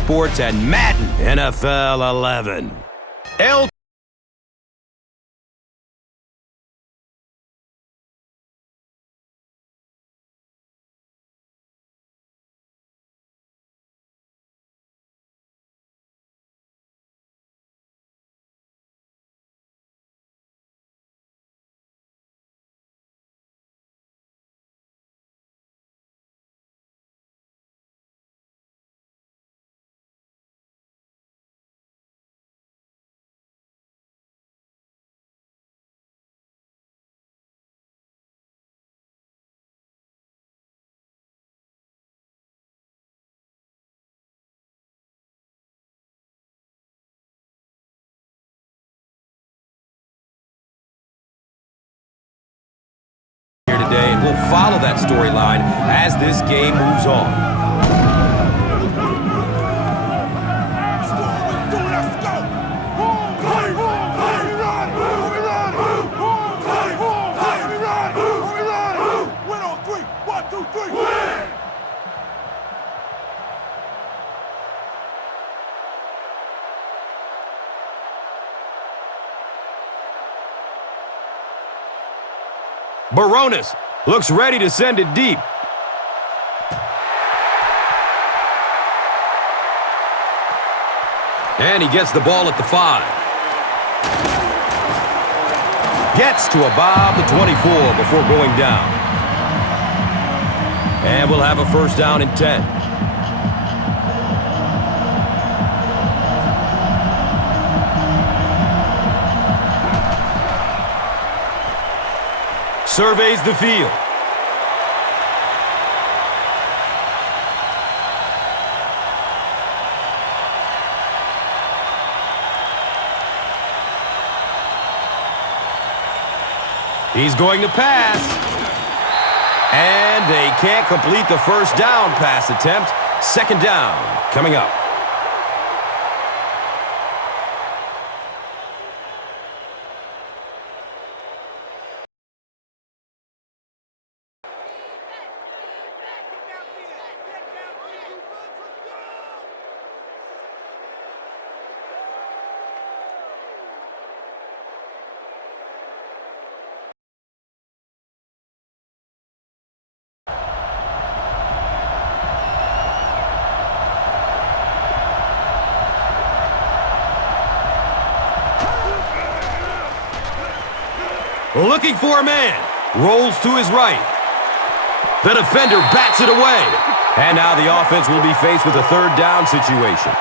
sports and Madden NFL 11. Here today, and we'll follow that storyline as this game moves on. Baronis looks ready to send it deep. And he gets the ball at the 5. Gets to about the 24 before going down. And we'll have a first down and 10. Surveys the field. He's going to pass. And they can't complete the first down pass attempt. Second down coming up. Looking for a man. Rolls to his right. The defender bats it away. And now the offense will be faced with a third down situation.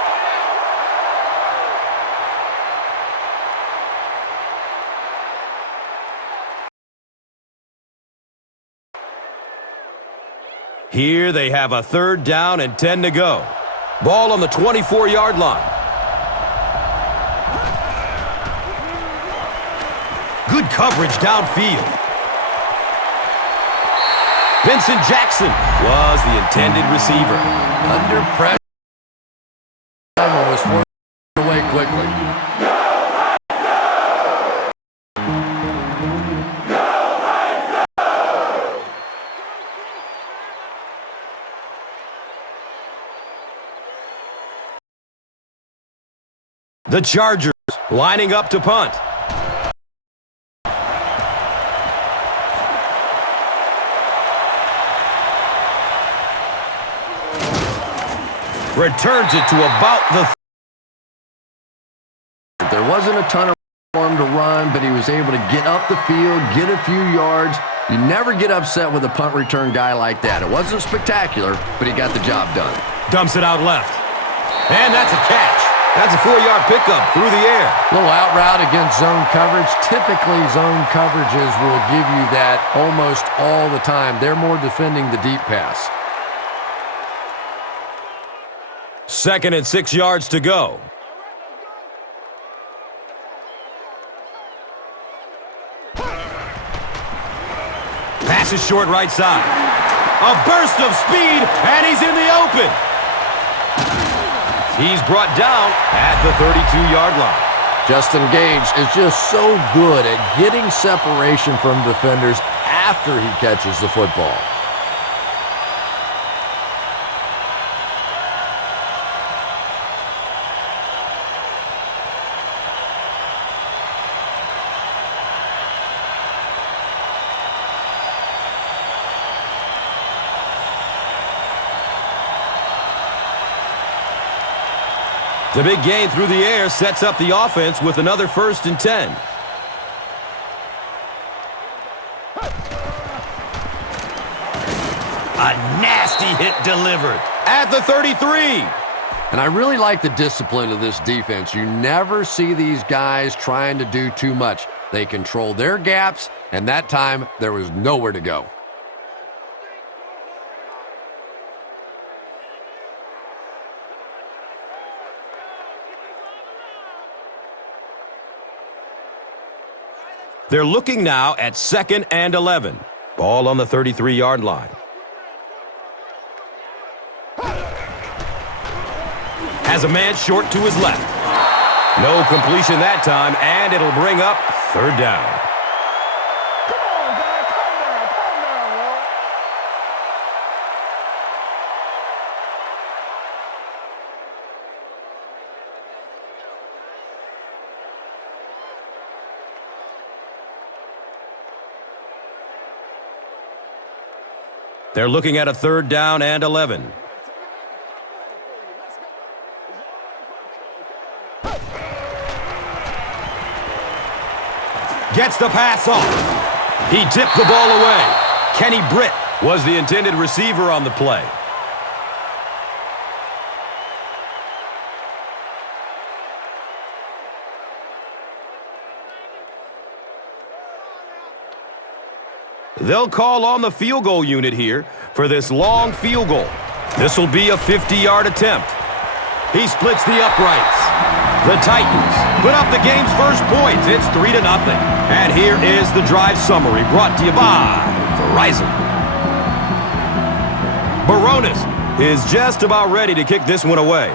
Here they have a third down and 10 to go. Ball on the 24-yard line. Good coverage downfield. Vincent Jackson was the intended receiver. Under pressure. Was forced away quickly. The Chargers lining up to punt. Returns it to about the... There wasn't a ton of for him to run, but he was able to get up the field, get a few yards. You never get upset with a punt return guy like that. It wasn't spectacular, but he got the job done. Dumps it out left. And that's a catch. That's a 4-yard pickup through the air. Little out route against zone coverage. Typically, zone coverages will give you that almost all the time. They're more defending the deep pass. 2nd and 6 yards to go. Pass is short right side. A burst of speed, and he's in the open. He's brought down at the 32-yard line. Justin Gage is just so good at getting separation from defenders after he catches the football. The big gain through the air sets up the offense with another 1st and 10. A nasty hit delivered at the 33. And I really like the discipline of this defense. You never see these guys trying to do too much. They control their gaps, and that time there was nowhere to go. They're looking now at 2nd and 11. Ball on the 33-yard line. Has a man short to his left. No completion that time, and it'll bring up 3rd down. Come on, guys. Calm down, Lord. They're looking at a 3rd down and 11. Gets the pass off. He tipped the ball away. Kenny Britt was the intended receiver on the play. They'll call on the field goal unit here for this long field goal. This will be a 50-yard attempt. He splits the uprights. The Titans put up the game's first points. It's 3-0. And here is the drive summary brought to you by Verizon. Baronis is just about ready to kick this one away.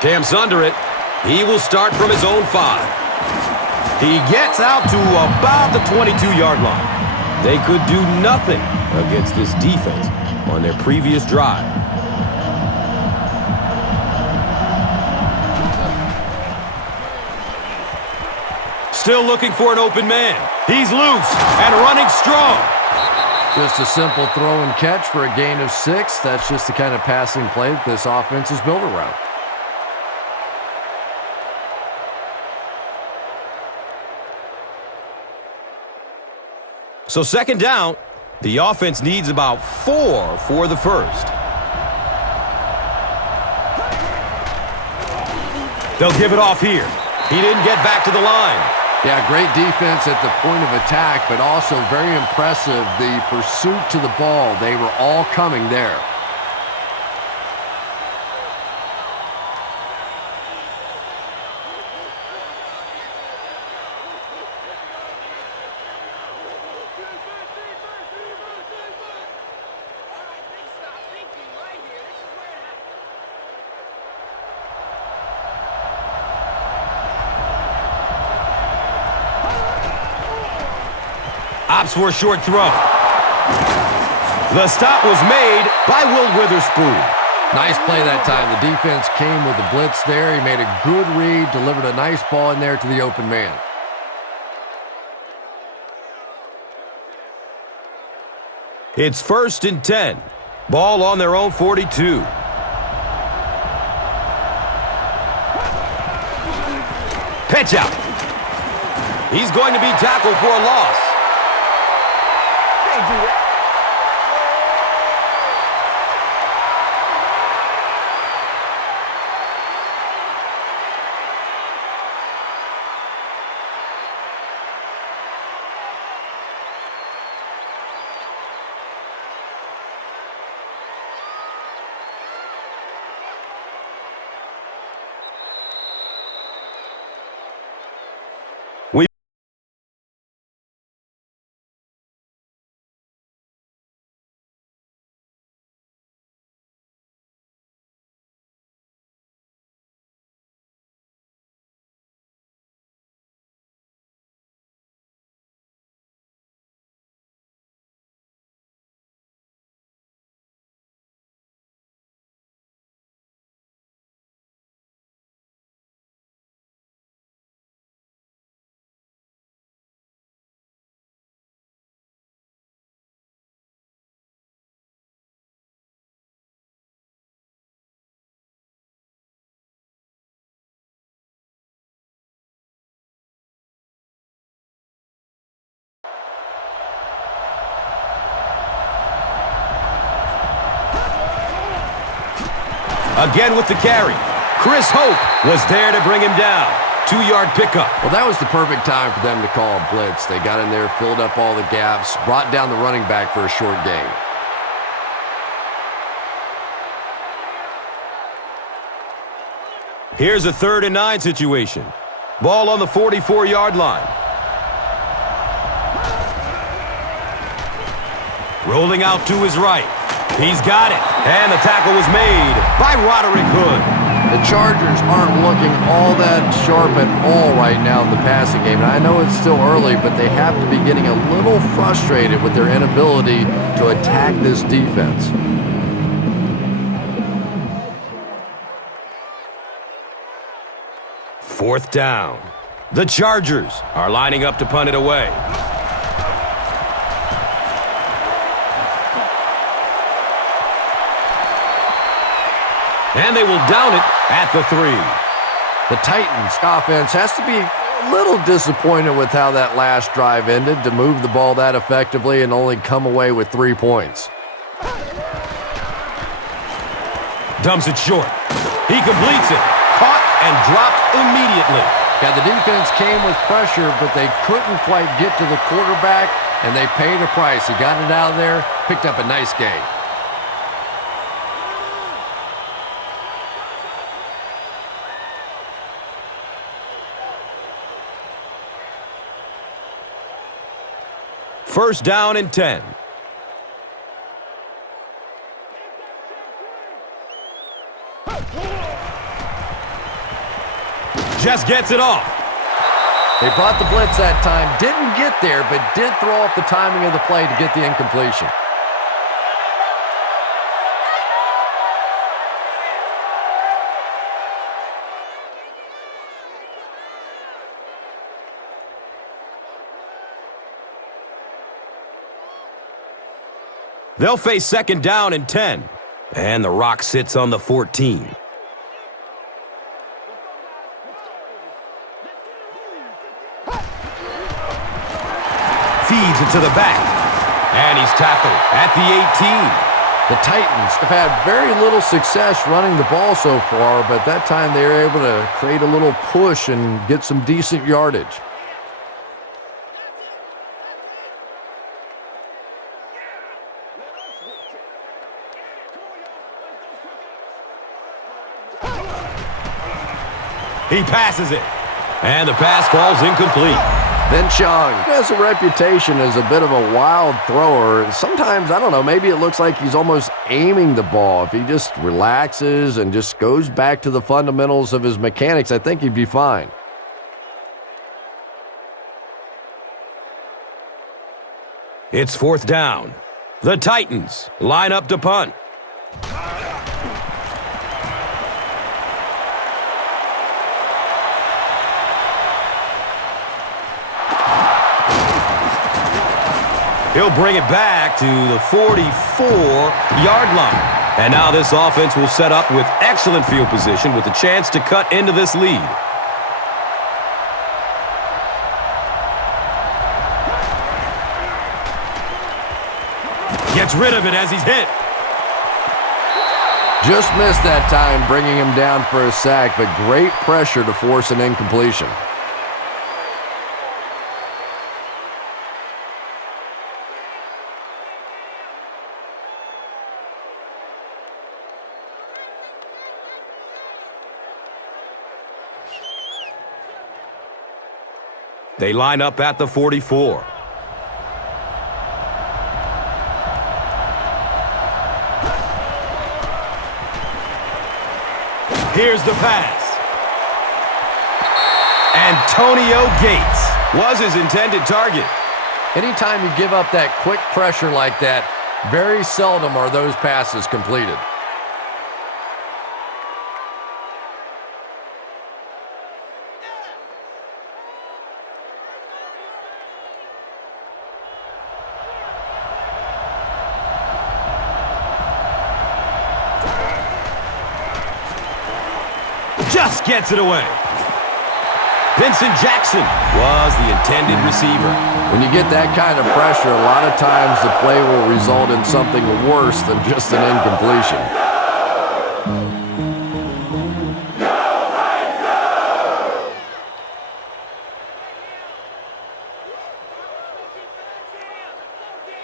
Cam's under it. He will start from his own 5. He gets out to about the 22-yard line. They could do nothing against this defense on their previous drive. Still looking for an open man. He's loose and running strong. Just a simple throw and catch for a gain of 6. That's just the kind of passing play that this offense is built around. So 2nd down, the offense needs about 4 for the 1st. They'll give it off here. He didn't get back to the line. Yeah, great defense at the point of attack, but also very impressive the pursuit to the ball. They were all coming there. Opts for a short throw. The stop was made by Will Witherspoon. Nice play that time. The defense came with the blitz there. He made a good read, delivered a nice ball in there to the open man. It's 1st and 10. Ball on their own 42. Pitch out. He's going to be tackled for a loss. Can't do that. Again with the carry. Chris Hope was there to bring him down. 2-yard pickup. Well, that was the perfect time for them to call a blitz. They got in there, filled up all the gaps, brought down the running back for a short gain. Here's a 3rd and 9 situation. Ball on the 44-yard line. Rolling out to his right. He's got it. And the tackle was made by Roderick Hood. The Chargers aren't looking all that sharp at all right now in the passing game. And I know it's still early, but they have to be getting a little frustrated with their inability to attack this defense. Fourth down. The Chargers are lining up to punt it away. And they will down it at the 3. The Titans offense has to be a little disappointed with how that last drive ended to move the ball that effectively and only come away with 3 points. Dumps it short. He completes it. Caught and dropped immediately. Yeah, the defense came with pressure, but they couldn't quite get to the quarterback, and they paid a price. He got it out of there, picked up a nice gain. First down and 10. Just gets it off. They brought the blitz that time, didn't get there, but did throw off the timing of the play to get the incompletion. They'll face second down and 10. And the rock sits on the 14. Feeds it to the back. And he's tackled at the 18. The Titans have had very little success running the ball so far, but that time they were able to create a little push and get some decent yardage. He passes it. And the pass falls incomplete. Vince Young has a reputation as a bit of a wild thrower. Sometimes, I don't know, maybe it looks like he's almost aiming the ball. If he just relaxes and just goes back to the fundamentals of his mechanics, I think he'd be fine. It's fourth down. The Titans line up to punt. He'll bring it back to the 44-yard line. And now this offense will set up with excellent field position with a chance to cut into this lead. Gets rid of it as he's hit. Just missed that time, bringing him down for a sack, but great pressure to force an incompletion. They line up at the 44. Here's the pass. Antonio Gates was his intended target. Anytime you give up that quick pressure like that, very seldom are those passes completed. Just gets it away. Vincent Jackson was the intended receiver. When you get that kind of pressure, a lot of times the play will result in something worse than just an incompletion.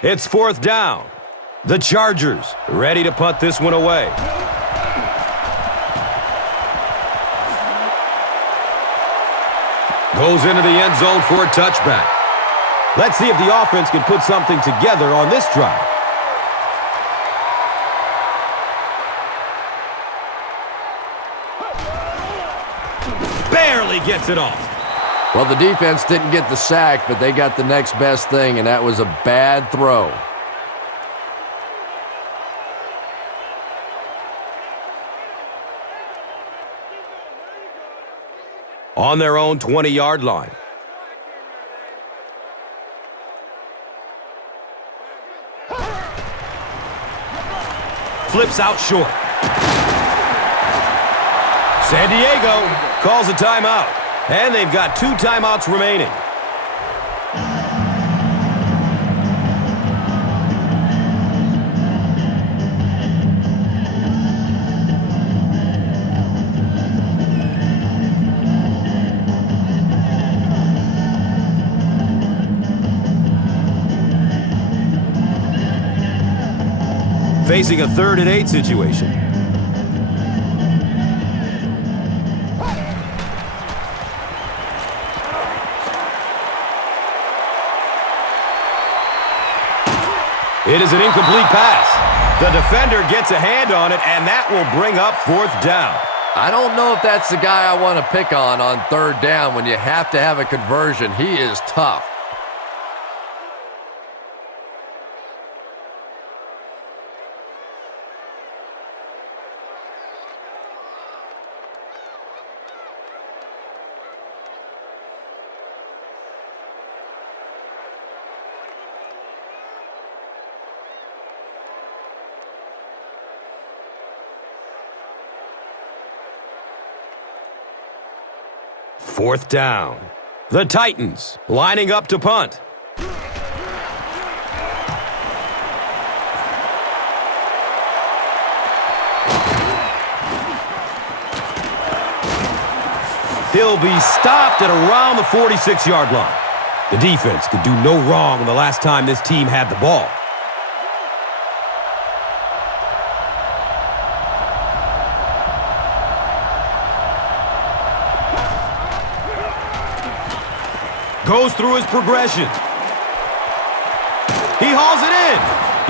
It's 4th down. The Chargers ready to punt this one away. Goes into the end zone for a touchback. Let's see if the offense can put something together on this drive. Barely gets it off. Well, the defense didn't get the sack, but they got the next best thing, and that was a bad throw. On their own 20-yard line. Flips out short. San Diego calls a timeout. And they've got 2 timeouts remaining. Facing a 3rd and 8 situation. It is an incomplete pass. The defender gets a hand on it, and that will bring up 4th down. I don't know if that's the guy I want to pick on 3rd down when you have to have a conversion. He is tough. Fourth down. The Titans lining up to punt. He'll be stopped at around the 46-yard line. The defense could do no wrong the last time this team had the ball. Goes through his progression. He hauls it in.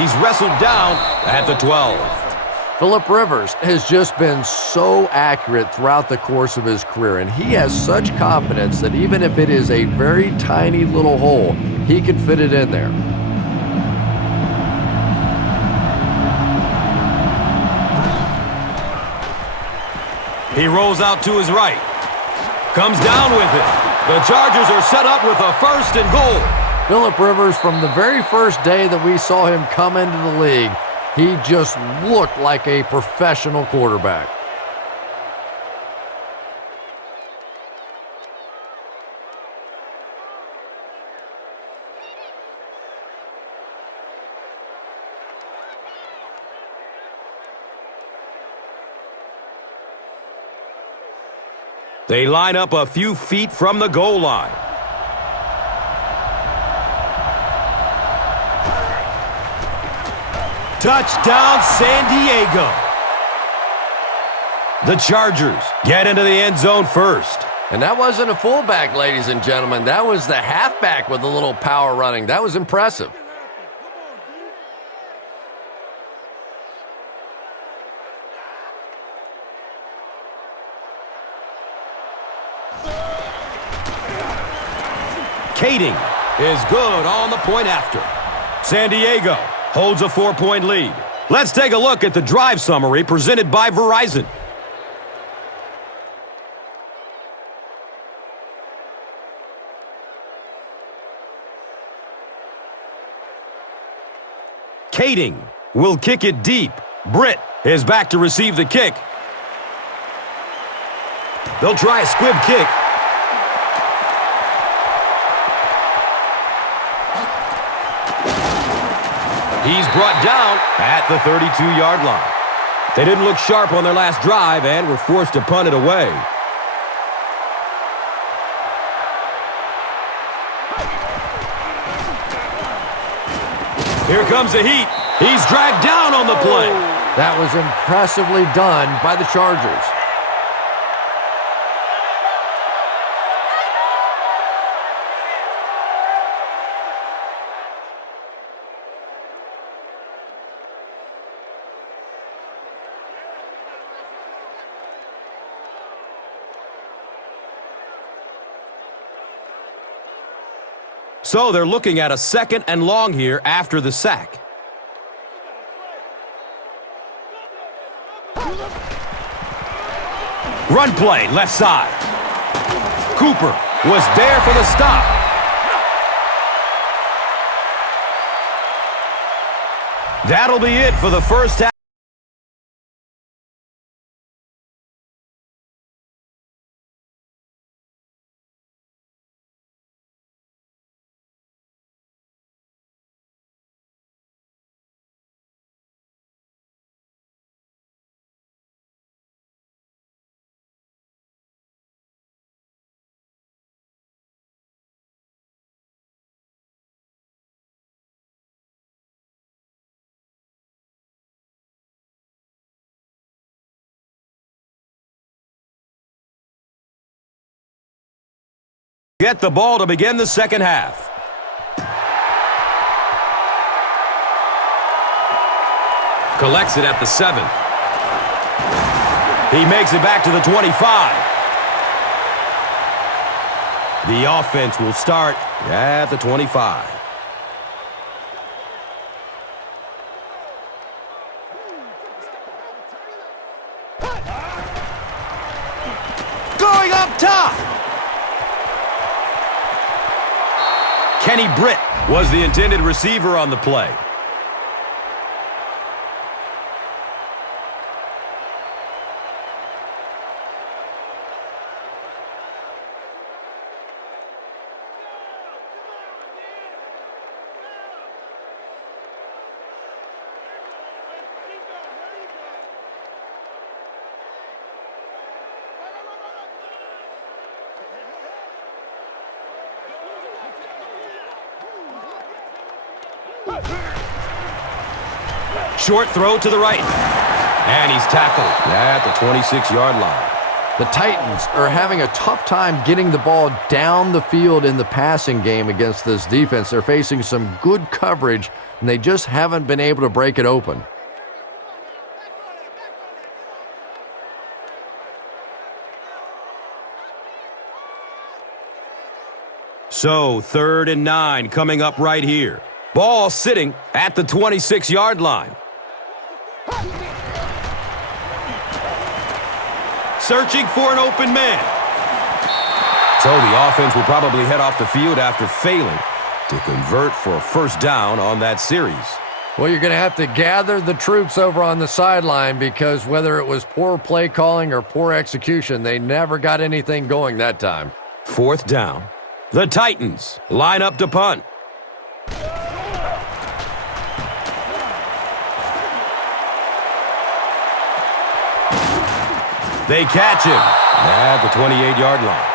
He's wrestled down at the 12. Phillip Rivers has just been so accurate throughout the course of his career, and he has such confidence that even if it is a very tiny little hole, he can fit it in there. He rolls out to his right. Comes down with it. The Chargers are set up with a 1st and goal. Phillip Rivers, from the very first day that we saw him come into the league, he just looked like a professional quarterback. They line up a few feet from the goal line. Touchdown, San Diego. The Chargers get into the end zone first. And that wasn't a fullback, ladies and gentlemen. That was the halfback with a little power running. That was impressive. Kading is good on the point after. San Diego holds a 4-point lead. Let's take a look at the drive summary presented by Verizon. Kading will kick it deep. Britt is back to receive the kick. They'll try a squib kick. He's brought down at the 32-yard line. They didn't look sharp on their last drive and were forced to punt it away. Here comes the heat. He's dragged down on the play. That was impressively done by the Chargers. So they're looking at a 2nd and long here after the sack. Run play, left side. Cooper was there for the stop. That'll be it for the first half. Get the ball to begin the second half. Collects it at the 7. He makes it back to the 25. The offense will start at the 25. Going up top. Kenny Britt was the intended receiver on the play. Short throw to the right. And he's tackled at the 26-yard line. The Titans are having a tough time getting the ball down the field in the passing game against this defense. They're facing some good coverage, and they just haven't been able to break it open. So 3rd and 9 coming up right here. Ball sitting at the 26-yard line. Searching for an open man. So the offense will probably head off the field after failing to convert for a first down on that series. Well, you're going to have to gather the troops over on the sideline because whether it was poor play calling or poor execution, they never got anything going that time. 4th down. The Titans line up to punt. They catch him at the 28-yard line.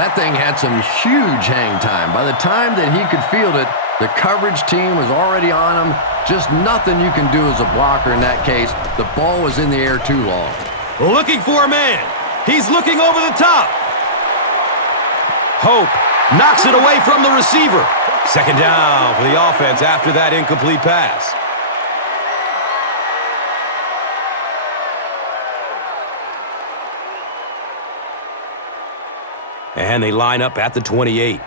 That thing had some huge hang time. By the time that he could field it, the coverage team was already on him. Just nothing you can do as a blocker in that case. The ball was in the air too long. Looking for a man. He's looking over the top. Hope knocks it away from the receiver. 2nd down for the offense after that incomplete pass. And they line up at the 28.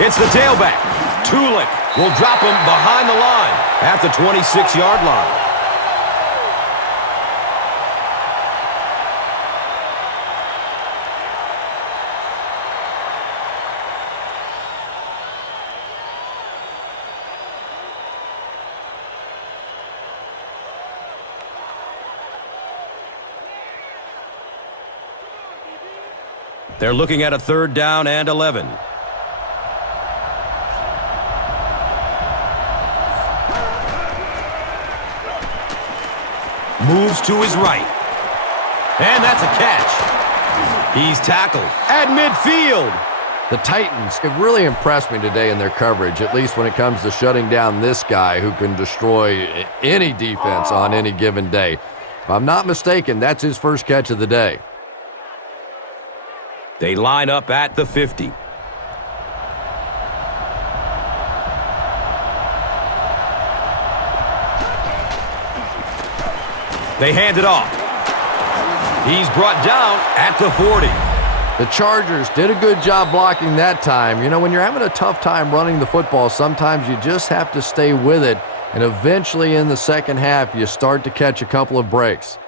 It's the tailback. Tulik will drop him behind the line at the 26-yard line. They're looking at a 3rd down and 11. Moves to his right. And that's a catch. He's tackled at midfield. The Titans have really impressed me today in their coverage, at least when it comes to shutting down this guy who can destroy any defense on any given day. If I'm not mistaken, that's his first catch of the day. They line up at the 50. They hand it off. He's brought down at the 40. The Chargers did a good job blocking that time. You know, when you're having a tough time running the football, sometimes you just have to stay with it, and eventually in the second half, you start to catch a couple of breaks.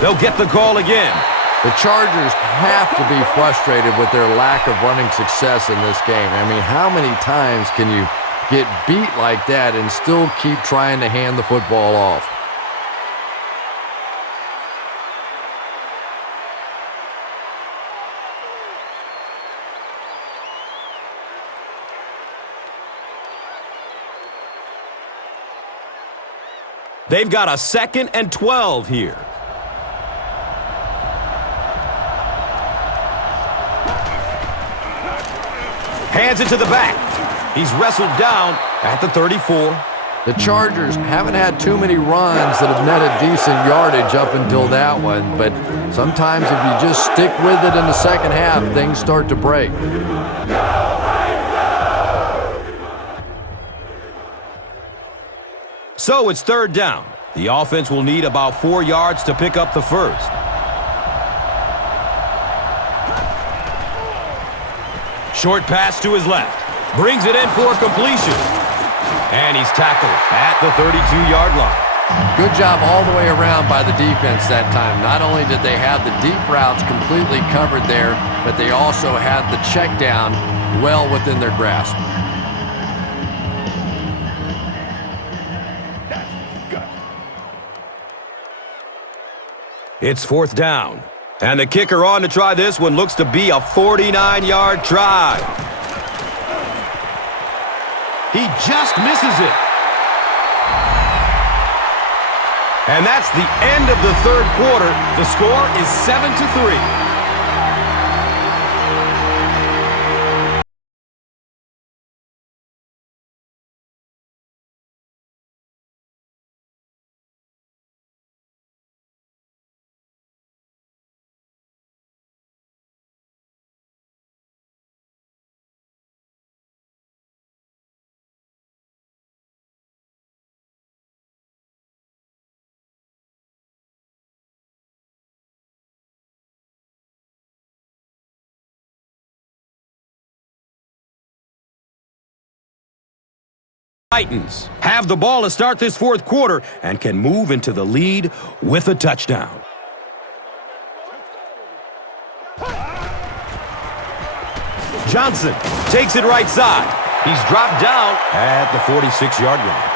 They'll get the call again. The Chargers have to be frustrated with their lack of running success in this game. I mean, how many times can you get beat like that and still keep trying to hand the football off? They've got a 2nd and 12 here. Hands it to the back. He's wrestled down at the 34. The Chargers haven't had too many runs that have netted decent yardage up until that one, but sometimes if you just stick with it in the second half, things start to break. So it's 3rd down. The offense will need about 4 yards to pick up the first. Short pass to his left. Brings it in for completion. And he's tackled at the 32-yard line. Good job all the way around by the defense that time. Not only did they have the deep routes completely covered there, but they also had the check down well within their grasp. It's 4th down. And the kicker on to try this one looks to be a 49-yard try. He just misses it. And that's the end of the 3rd quarter. The score is 7-3. Titans have the ball to start this 4th quarter and can move into the lead with a touchdown. Johnson takes it right side. He's dropped down at the 46-yard line.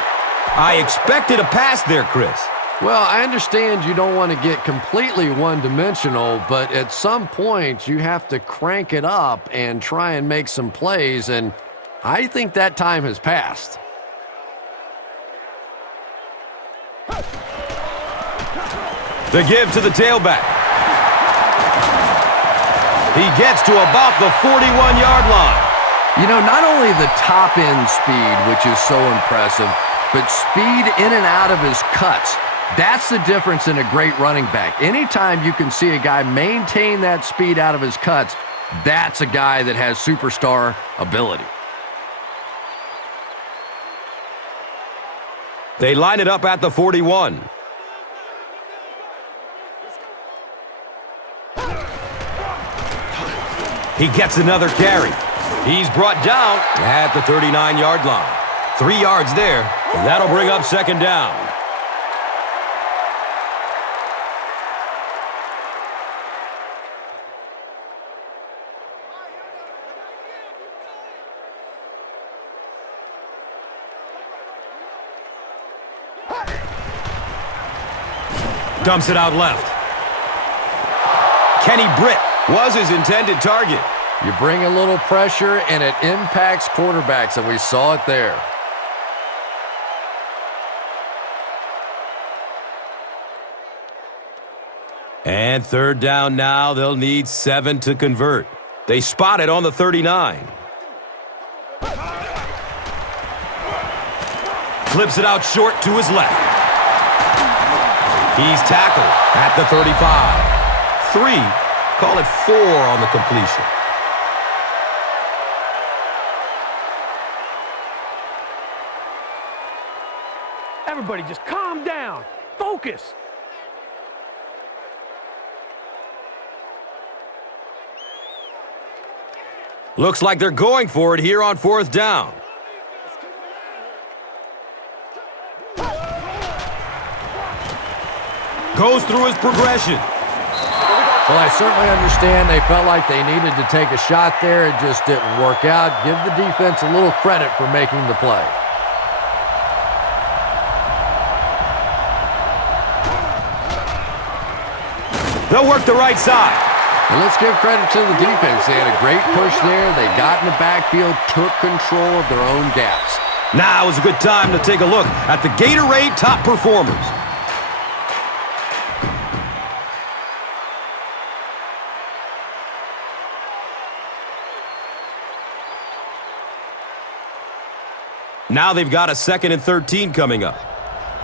I expected a pass there, Chris. Well, I understand you don't want to get completely one-dimensional, but at some point you have to crank it up and try and make some plays, and I think that time has passed. The give to the tailback. He gets to about the 41-yard line. You know, not only the top-end speed, which is so impressive, but speed in and out of his cuts. That's the difference in a great running back. Anytime you can see a guy maintain that speed out of his cuts, that's a guy that has superstar ability. They line it up at the 41. He gets another carry. He's brought down at the 39-yard line. 3 yards there, and that'll bring up 2nd down. Dumps it out left. Kenny Britt was his intended target. You bring a little pressure, and it impacts quarterbacks, and we saw it there. And third down now. They'll need 7 to convert. They spot it on the 39. Flips it out short to his left. He's tackled at the 35. 3, call it 4 on the completion. Everybody just calm down. Focus. Looks like they're going for it here on 4th down. Goes through his progression. Well, I certainly understand they felt like they needed to take a shot there. It just didn't work out. Give the defense a little credit for making the play. They'll work the right side. And let's give credit to the defense. They had a great push there. They got in the backfield, took control of their own gaps. Now is a good time to take a look at the Gatorade top performers. Now they've got a 2nd and 13 coming up.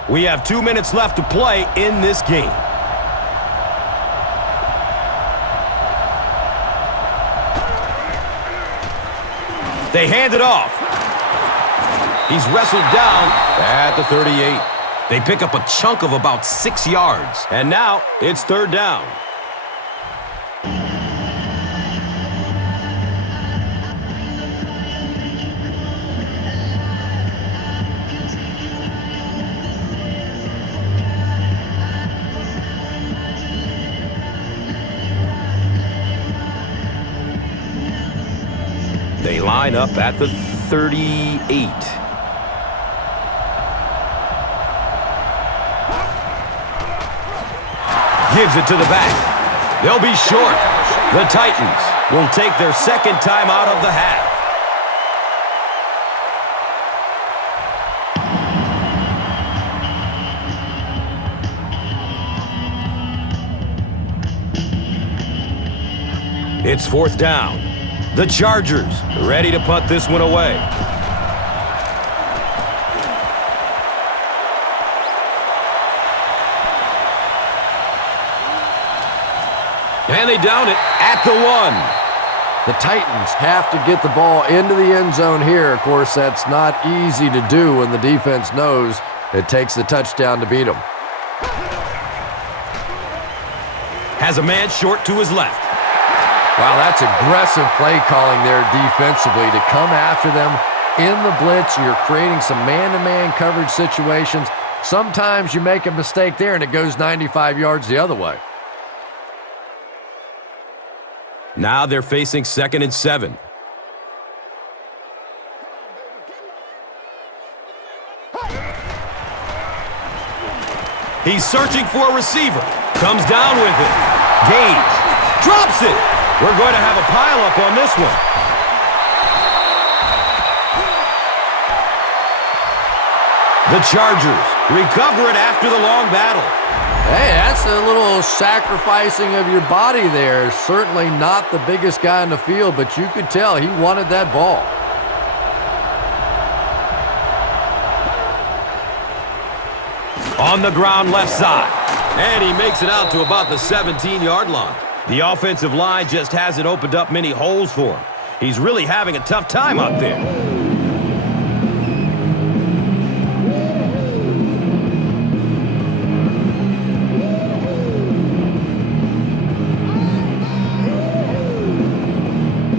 We have 2 minutes left to play in this game. They hand it off. He's wrestled down at the 38. They pick up a chunk of about 6 yards. And now it's 3rd down. They line up at the 38. Gives it to the back. They'll be short. The Titans will take their 2nd time out of the half. It's 4th down. The Chargers ready to punt this one away. And they down it at the 1. The Titans have to get the ball into the end zone here. Of course, that's not easy to do when the defense knows it takes the touchdown to beat them. Has a man short to his left. Wow, that's aggressive play calling there defensively to come after them in the blitz. You're creating some man-to-man coverage situations. Sometimes you make a mistake there and it goes 95 yards the other way. Now they're facing 2nd and 7. He's searching for a receiver. Comes down with it. Gage drops it. We're going to have a pile-up on this one. The Chargers recover it after the long battle. Hey, that's a little sacrificing of your body there. Certainly not the biggest guy in the field, but you could tell he wanted that ball. On the ground left side. And he makes it out to about the 17-yard line. The offensive line just hasn't opened up many holes for him. He's really having a tough time out there.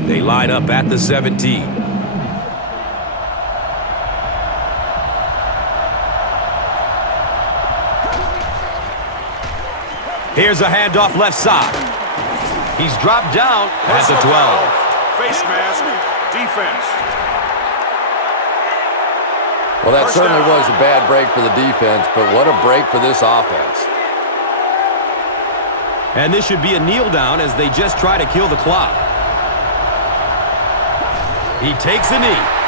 They line up at the 17. Here's a handoff left side. He's dropped down at the 12. Face mask, defense. Well, that certainly was a bad break for the defense, but what a break for this offense. And this should be a kneel down as they just try to kill the clock. He takes a knee.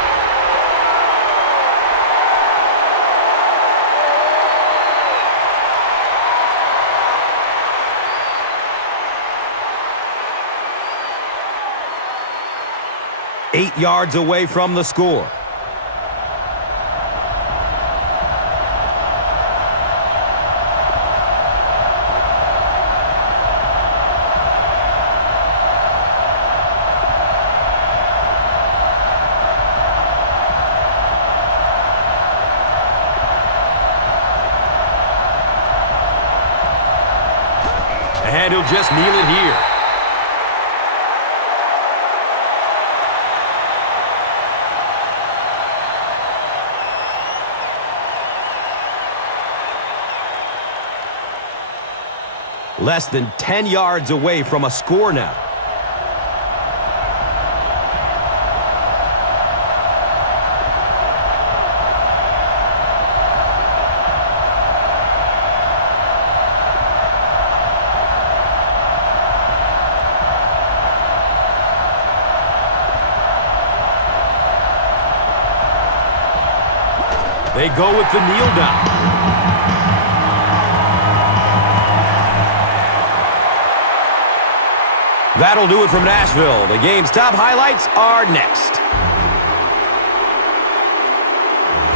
Eight yards away from the score. And he'll just kneel it here. Less than 10 yards away from a score now. They go with the kneel down. That'll do it from Nashville. The game's top highlights are next.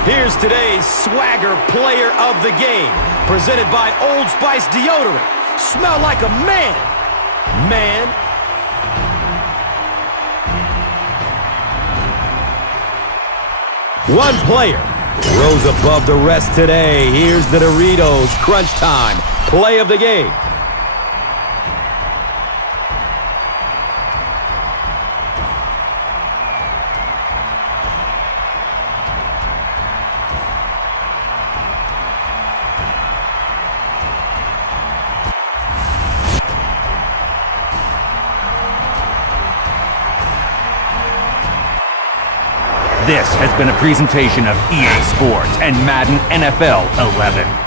Here's today's Swagger Player of the Game, presented by Old Spice Deodorant. Smell like a man. Man. One player rose above the rest today. Here's the Doritos Crunch Time Play of the Game. This has been a presentation of EA Sports and Madden NFL 11.